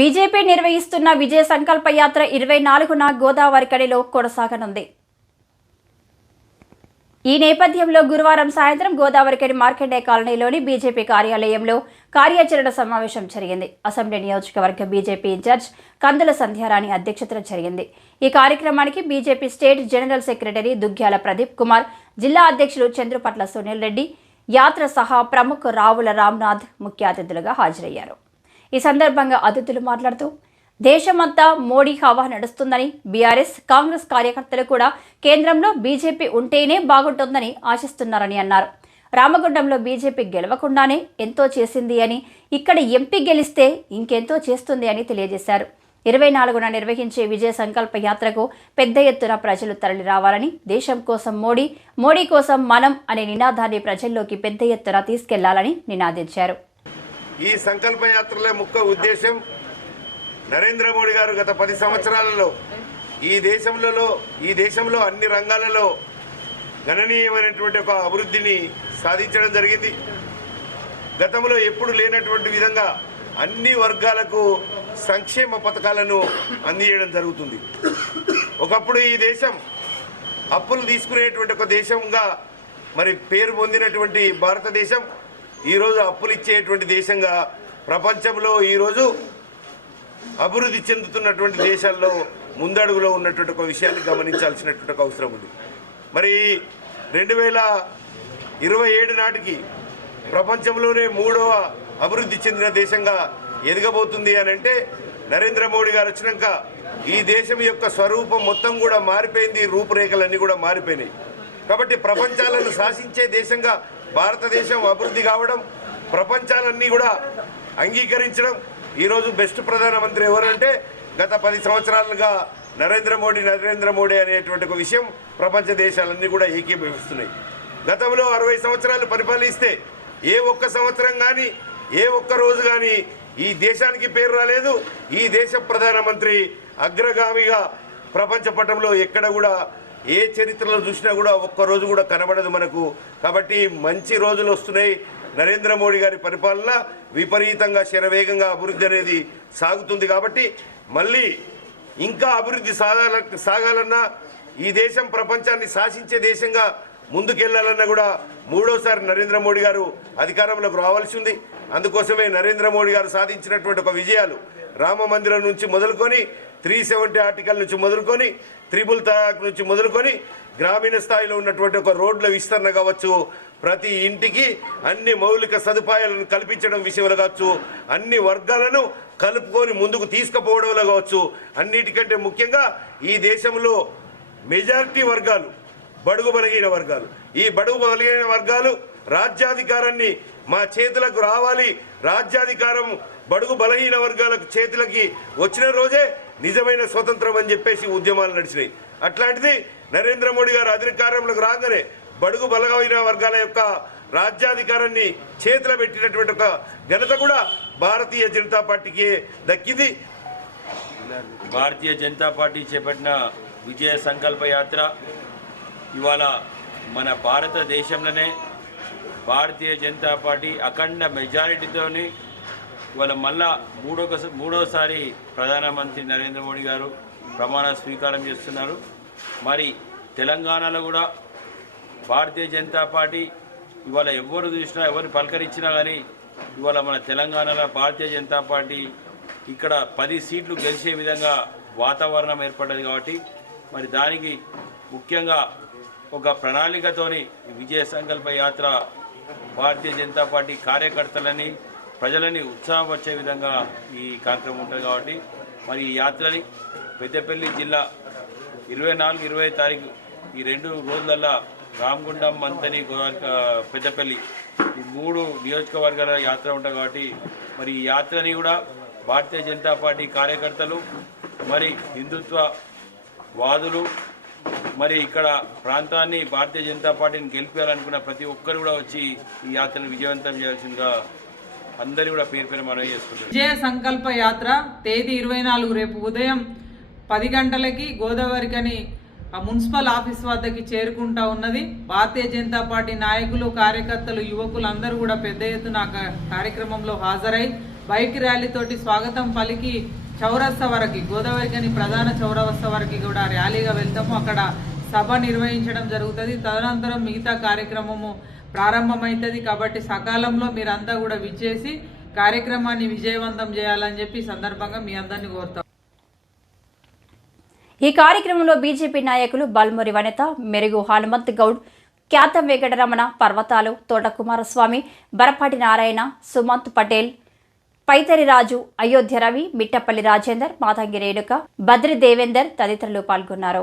BJP నిర్వహిస్తున్న విజయ సంకల్ప యాత్ర ఇరవై నాలుగున గోదావరి కడిలో కొనసాగనుంది. ఈ నేపథ్యంలో గురువారం సాయంత్రం గోదావరికని మార్కెండే కాలనీలోని బీజేపీ కార్యాలయంలో కార్యాచరణ సమావేశం జరిగింది. అసెంబ్లీ నియోజకవర్గ బీజేపీ ఇన్ఛార్జ్ కందుల సంధ్యారాణి అధ్యక్షతన జరిగింది. ఈ కార్యక్రమానికి BJP state general secretary Duggyala Pradeep Kumar జిల్లా అధ్యక్షులు చంద్రపట్ల సునీల్ రెడ్డి యాత్ర సహా ప్రముఖ రావుల రామ్నాథ్ ముఖ్య అతిథులుగా హాజరయ్యారు. ఈ సందర్భంగా అతిథులు మాట్లాడుతూ దేశమంతా మోడీ హవా నడుస్తుందని బీఆర్ఎస్ కాంగ్రెస్ కార్యకర్తలు కూడా కేంద్రంలో బీజేపీ ఉంటేనే బాగుంటుందని ఆశిస్తున్నారని అన్నారు. రామగుండంలో బీజేపీ గెలవకుండానే ఎంతో చేసింది అని ఇక్కడ ఎంపీ గెలిస్తే ఇంకెంతో చేస్తుంది అని తెలియజేశారు. ఇరవై నాలుగున నిర్వహించే విజయ సంకల్ప యాత్రకు పెద్ద ఎత్తున ప్రజలు తరలి రావాలని దేశం కోసం మోడీ మోడీ కోసం మనం అనే నినాదాన్ని ప్రజల్లోకి పెద్ద ఎత్తున తీసుకెళ్ళాలని నినాదించారు. ఈ సంకల్ప యాత్రల ముఖ్య ఉద్దేశం. నరేంద్ర మోడీ గారు గత పది సంవత్సరాలలో ఈ దేశంలో ఈ దేశంలో అన్ని రంగాలలో గణనీయమైనటువంటి ఒక అభివృద్ధిని సాధించడం జరిగింది. గతంలో ఎప్పుడు లేనటువంటి విధంగా అన్ని వర్గాలకు సంక్షేమ పథకాలను అందించడం జరుగుతుంది. ఒకప్పుడు ఈ దేశం అప్పులు తీసుకునేటువంటి ఒక దేశంగా మరి పేరు పొందినటువంటి భారతదేశం ఈరోజు అప్పులు ఇచ్చేటువంటి దేశంగా ప్రపంచంలో ఈరోజు అభివృద్ధి చెందుతున్నటువంటి దేశాల్లో ముందడుగులో ఉన్నటువంటి ఒక విషయాన్ని గమనించాల్సినటువంటి ఒక అవసరం ఉంది. మరి రెండు వేల ఇరవై ఏడు నాటికి ప్రపంచంలోనే మూడవ అభివృద్ధి చెందిన దేశంగా ఎదగబోతుంది అని అంటే నరేంద్ర మోడీ గారు వచ్చినాక ఈ దేశం యొక్క స్వరూపం మొత్తం కూడా మారిపోయింది రూపురేఖలన్నీ కూడా మారిపోయినాయి. కాబట్టి ప్రపంచాలను శాసించే దేశంగా భారతదేశం అభివృద్ధి కావడం ప్రపంచాలన్నీ కూడా అంగీకరించడం. ఈరోజు బెస్ట్ ప్రధానమంత్రి ఎవరంటే గత పది సంవత్సరాలుగా నరేంద్ర మోడీ నరేంద్ర మోడీ అనేటువంటి ఒక విషయం ప్రపంచ దేశాలన్నీ కూడా ఏకీభవిస్తున్నాయి. గతంలో అరవై సంవత్సరాలు పరిపాలిస్తే ఏ ఒక్క సంవత్సరం కానీ ఏ ఒక్క రోజు కానీ ఈ దేశానికి పేరు రాలేదు. ఈ దేశ ప్రధానమంత్రి అగ్రగామిగా ప్రపంచ పటంలో ఎక్కడ కూడా ఏ చరిత్రలో చూసినా కూడా ఒక్క రోజు కూడా కనబడదు మనకు. కాబట్టి మంచి రోజులు వస్తున్నాయి. నరేంద్ర మోడీ గారి పరిపాలన విపరీతంగా శరవేగంగా అభివృద్ధి అనేది సాగుతుంది కాబట్టి మళ్ళీ ఇంకా అభివృద్ధి సాగాల సాగాలన్నా ఈ దేశం ప్రపంచాన్ని శాసించే దేశంగా ముందుకెళ్ళాలన్నా కూడా మూడోసారి నరేంద్ర మోడీ గారు అధికారంలోకి రావాల్సి ఉంది అందుకోసమే నరేంద్ర మోడీ గారు సాధించినటువంటి ఒక విజయాలు రామ మందిరం నుంచి మొదలుకొని త్రీ సెవెంటీ ఆర్టికల్ నుంచి మొదలుకొని త్రిబుల్ తలాక్ నుంచి మొదలుకొని గ్రామీణ స్థాయిలో ఉన్నటువంటి ఒక రోడ్ల విస్తరణ కావచ్చు ప్రతి ఇంటికి అన్ని మౌలిక సదుపాయాలను కల్పించడం విషయంలో కావచ్చు అన్ని వర్గాలను కలుపుకొని ముందుకు తీసుకుపోవడంలో కావచ్చు అన్నిటికంటే ముఖ్యంగా ఈ దేశంలో మెజారిటీ వర్గాలు బడుగు బలహీన వర్గాలు. ఈ బడుగు బలహీన వర్గాలు రాజ్యాధికారాన్ని మా చేతులకు రావాలి. రాజ్యాధికారం బడుగు బలహీన వర్గాలకు చేతులకి వచ్చిన రోజే నిజమైన స్వతంత్రం అని చెప్పేసి ఉద్యమాలు నడిచినాయి. అట్లాంటిది నరేంద్ర మోడీ గారు అధికారంలోకి రాగానే బడుగు బలహీన వర్గాల యొక్క రాజ్యాధికారాన్ని చేతిలో పెట్టినటువంటి ఒక ఘనత కూడా భారతీయ జనతా పార్టీకి దక్కింది. భారతీయ జనతా పార్టీ చేపట్టిన విజయ సంకల్ప యాత్ర ఇవాళ మన భారతదేశంలోనే భారతీయ జనతా పార్టీ అఖండ మెజారిటీతోని ఇవాళ మళ్ళా మూడో మూడోసారి ప్రధానమంత్రి నరేంద్ర మోడీ గారు ప్రమాణ స్వీకారం చేస్తున్నారు. మరి తెలంగాణలో కూడా భారతీయ జనతా పార్టీ ఇవాళ ఎవరు చూసినా ఎవరు పలకరించినా కానీ ఇవాళ మన తెలంగాణలో భారతీయ జనతా పార్టీ ఇక్కడ పది సీట్లు గెలిచే విధంగా వాతావరణం ఏర్పడ్డది కాబట్టి మరి దానికి ముఖ్యంగా ఒక ప్రణాళికతోని విజయ సంకల్ప యాత్ర భారతీయ జనతా పార్టీ కార్యకర్తలని ప్రజలని ఉత్సాహపరిచే విధంగా ఈ కార్యక్రమం ఉంటుంది కాబట్టి మరి ఈ యాత్రని పెద్దపల్లి జిల్లా ఇరవై నాలుగు ఇరవై తారీఖు ఈ రెండు రోజులల్లా రామగుండం మంతని పెద్దపల్లి ఈ మూడు నియోజకవర్గాల యాత్ర ఉంటుంది కాబట్టి మరి ఈ యాత్రని కూడా భారతీయ జనతా పార్టీ కార్యకర్తలు మరి హిందుత్వ వాదులు మరి ఇక్కడ ప్రాంతాన్ని భారతీయ జనతా పార్టీని గెలిపేయాలనుకున్న ప్రతి ఒక్కరు కూడా వచ్చి ఈ యాత్రను విజయవంతం చేయాల్సిందిగా అందరూ కూడా పేరు పేరు మనవి చేసుకుంటారు విజయ సంకల్ప యాత్ర తేదీ ఇరవై నాలుగు రేపు ఉదయం పది గంటలకి గోదావరికని ఆ మున్సిపల్ ఆఫీస్ వద్దకి చేరుకుంటా ఉన్నది. భారతీయ జనతా పార్టీ నాయకులు కార్యకర్తలు యువకులు అందరూ కూడా పెద్ద ఎత్తున కార్యక్రమంలో హాజరై బైక్ ర్యాలీతోటి స్వాగతం పలికి చౌరస్తా వరకు గోదావరి గని ప్రధాన చౌరస్తా వరకు కూడా ర్యాలీగా వెళ్తాము. అక్కడ సభ నిర్వహించడం జరుగుతుంది. తదనంతరం మిగతా కార్యక్రమము ప్రారంభమవుతుంది కాబట్టి సకాలంలో మీరంతా కూడా విచ్చేసి కార్యక్రమాన్ని విజయవంతం చేయాలని చెప్పి సందర్భంగా మీ అందరినీ కోరుతాం. ఈ కార్యక్రమంలో బీజేపీ నాయకులు బల్మురి వనిత మెరుగు హనుమంత్ గౌడ్ ఖ్యాతం వెంకటరమణ పర్వతాలు తోట కుమారస్వామి బరపాటి నారాయణ సుమంత్ పటేల్ పైతరి రాజు అయోధ్య రవి మిట్టపల్లి రాజేందర్ మాతంగి రేణుక బద్రి దేవేందర్ తదితరులు పాల్గొన్నారు.